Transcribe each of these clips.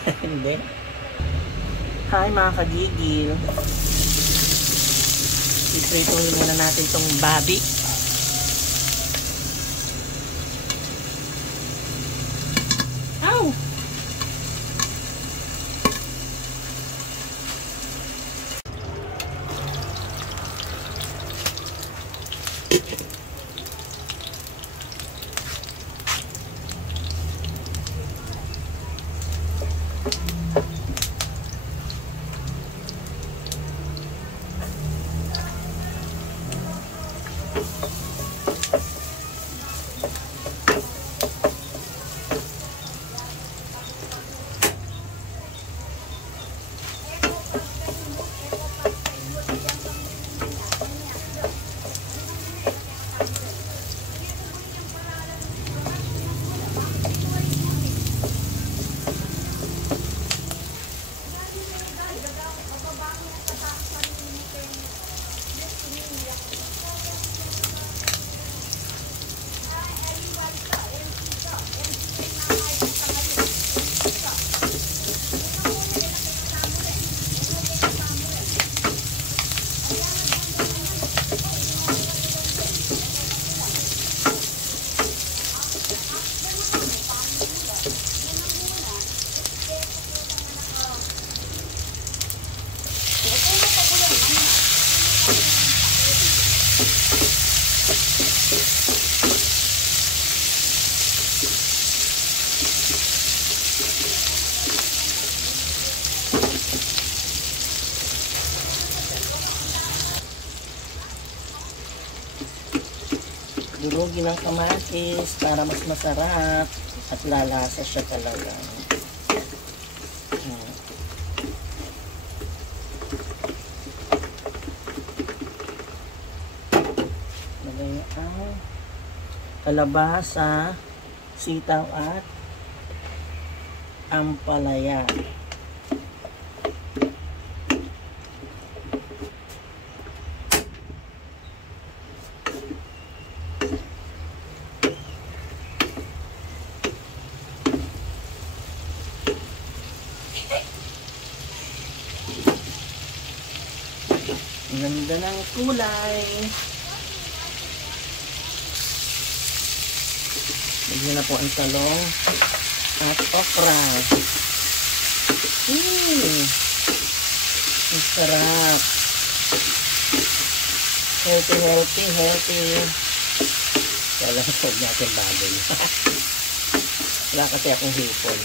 Hindi. Hi mga kagigil. I-pritohin muna natin itong babi. Ow! Durugin ng kamatis para mas masarap at lalasa siya talaga. Lagay ang kalabasa, sitaw at ampalaya. Ganda ng kulay. Lagyan na po ang talong at okra. Ang sarap. Healthy. Kaya lang huwag natin baboy. Wala kasi akong hipon.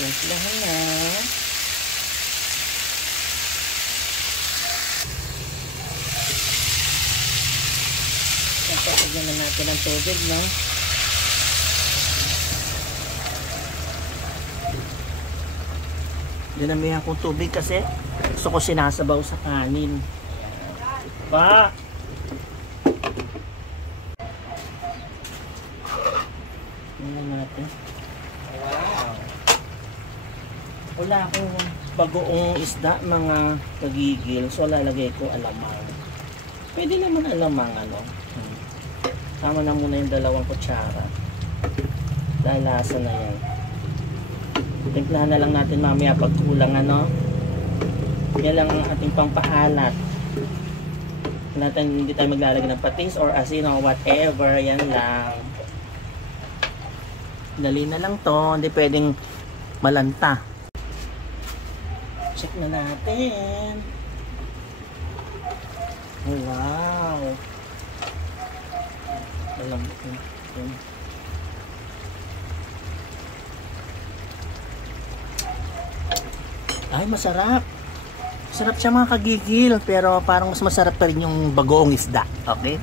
Simplahan na. Pagpapagyan na natin ang tubig, no? Dinamihan kong tubig kasi gusto ko sinasabaw sa kanin. Pa! Tingnan natin. Wala akong bagoong isda, mga kagigil. So, lalagay ko alamang. Pwede naman alamang, ano. Tama na muna yung 2 kutsara. Lalasa na yan. Timplahan na lang natin mamaya pag kulang, ano. Yan lang ang ating pampahalat. Hindi tayo maglalagay ng patis or asin or whatever. Yan lang. Dali na lang to. Hindi pwedeng malanta. Check na natin. Wow. Alam ko. Ay, masarap. Masarap siya mga kagigil. Pero parang mas masarap pa rin yung bagoong isda. Okay?